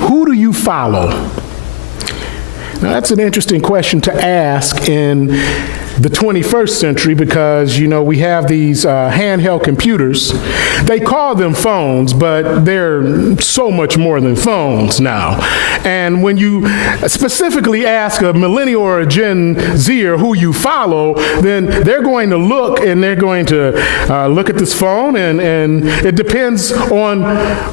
Who do you follow? Now, that's an interesting question to ask in the 21st century because, we have these handheld computers. They call them phones, but they're so much more than phones now. And when you specifically ask a millennial or a Gen Zer who you follow, then they're going to look and they're going to look at this phone, and it depends on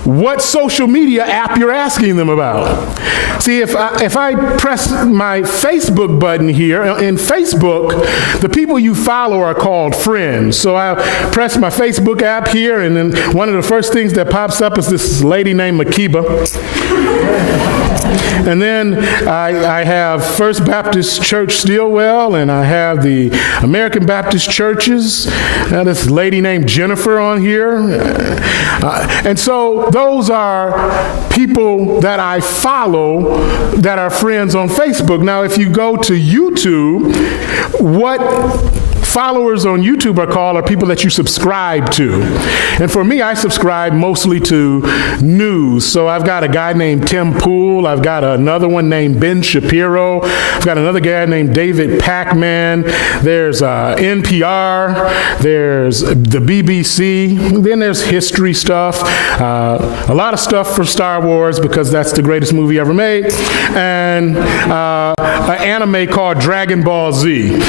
what social media app you're asking them about. See, if I press my Facebook button here, in Facebook, the people you follow are called friends. So I press my Facebook app here, and then one of the first things that pops up is this lady named Makiba. And then I have First Baptist Church Stillwell, and I have the American Baptist Churches. Now this lady named Jennifer on here. And so those are people that I follow that are friends on Facebook. Now, if you go to YouTube, what followers on YouTube are called are people that you subscribe to. And for me, I subscribe mostly to news. So I've got a guy named Tim Pool. I've got another one named Ben Shapiro. I've got another guy named David Pacman. There's NPR. There's the BBC. Then there's history stuff. A lot of stuff for Star Wars because that's the greatest movie ever made. And an anime called Dragon Ball Z.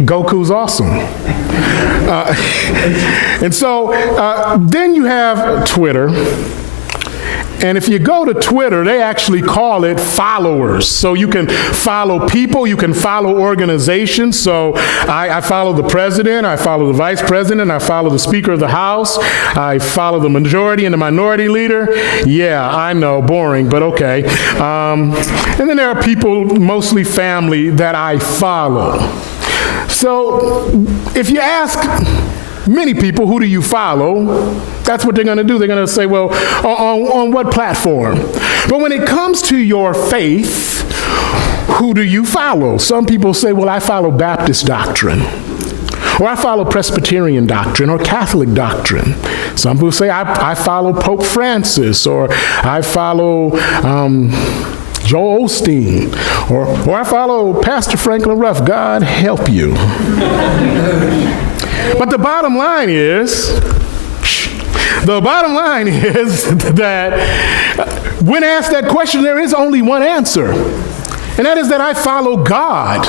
Goku's awesome. And so then you have Twitter. And if you go to Twitter, they actually call it followers. So you can follow people, you can follow organizations. So I follow the president, I follow the vice president, I follow the Speaker of the House, I follow the majority and the minority leader. Yeah, I know, boring, but okay. And then there are people, mostly family, that I follow. So if you ask many people, who do you follow? That's what they're going to do. They're going to say, well, on what platform? But when it comes to your faith, who do you follow? Some people say, well, I follow Baptist doctrine, or I follow Presbyterian doctrine, or Catholic doctrine. Some people say, I follow Pope Francis, or I follow Joel Osteen, or I follow Pastor Franklin Ruff. God help you. But the bottom line is that when asked that question, there is only one answer, and that is that I follow God.